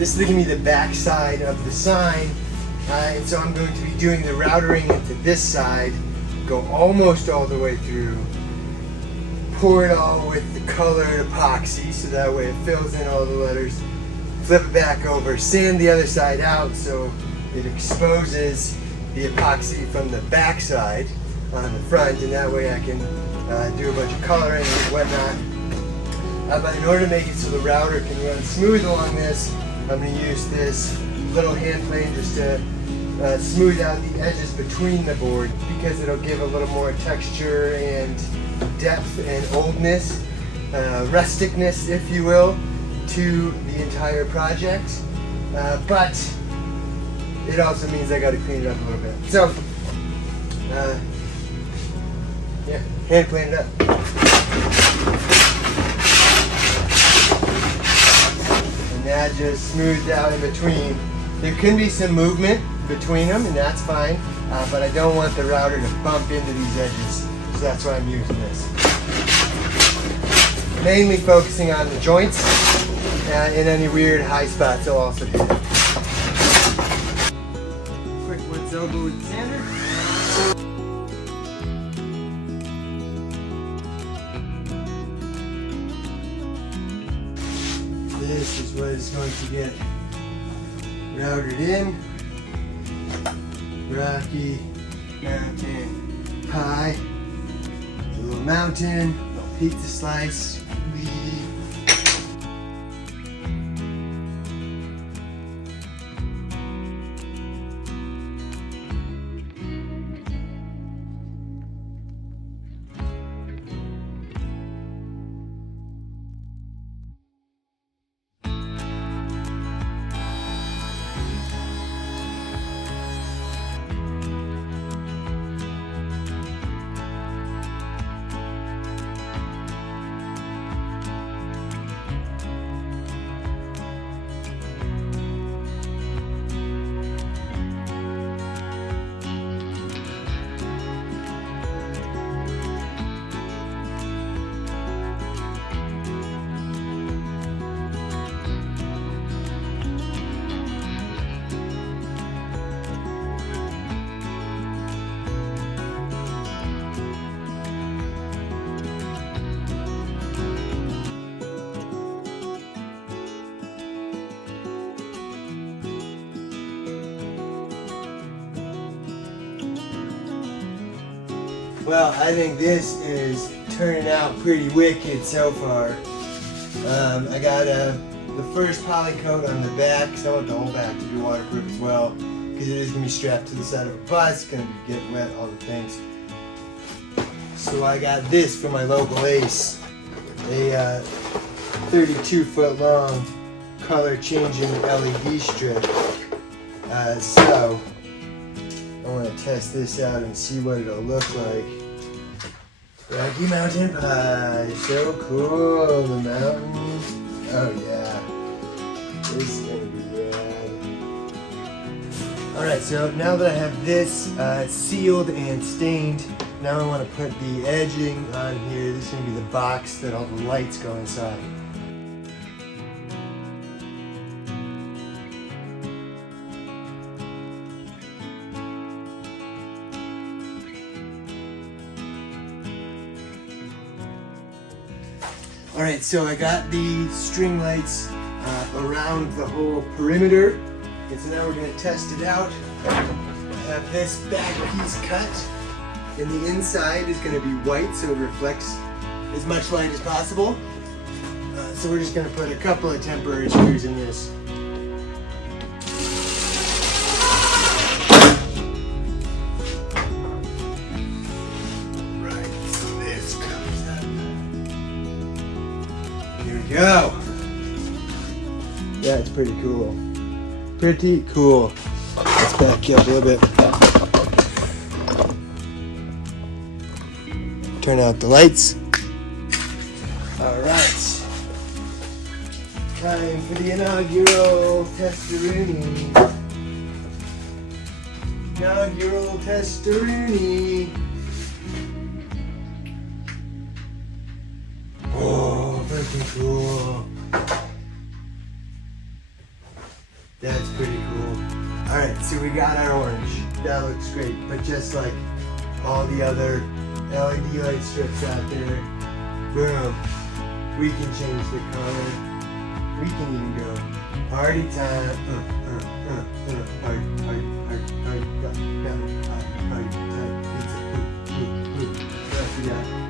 This is going to be the back side of the sign, and so I'm going to be doing the routering into this side, go almost all the way through, pour it all with the colored epoxy so that way it fills in all the letters, flip it back over, sand the other side out so it exposes the epoxy from the back side on the front, and that way I can do a bunch of coloring and whatnot. But in order to make it so the router can run smooth along this, I'm going to use this little hand plane just to smooth out the edges between the board, because it'll give a little more texture and depth and oldness, rusticness, if you will, to the entire project. But it also means I got to clean it up a little bit. So, yeah, hand plane it up. That just smoothed out in between. There can be some movement between them, and that's fine, but I don't want the router to bump into these edges, so that's why I'm using this. Mainly focusing on the joints, and any weird high spots I'll also hit. Quick once over with the sander. This is what is going to get routed in. Rocky Mountain Pie. A little mountain, a little pizza slice. Well, I think this is turning out pretty wicked so far. I got the first poly coat on the back, because I want the whole back to be waterproof as well, because it is going to be strapped to the side of a bus, it's going to get wet, all the things. So I got this from my local Ace, a 32-foot long color changing LED strip. So I want to test this out and see what it'll look like. Rocky Mountain Pie, so cool, the mountain, oh yeah, this is going to be rad. Alright, so now that I have this sealed and stained, now I want to put the edging on here. This is going to be the box that all the lights go inside. Alright, so I got the string lights around the whole perimeter, and so now we're going to test it out. I have this back piece cut, and the inside is going to be white so it reflects as much light as possible. So we're just going to put a couple of temporary screws in this. Go! That's pretty cool. Pretty cool. Let's back you up a little bit. Turn out the lights. Alright. Time for the inaugural testaroonie. Inaugural testaroonie. Oh, freaking cool. That's pretty cool. Alright, so we got our orange. That looks great. But just like all the other LED light strips out there, boom. We can change the color. We can even go party time. Party time. It's a what else we got?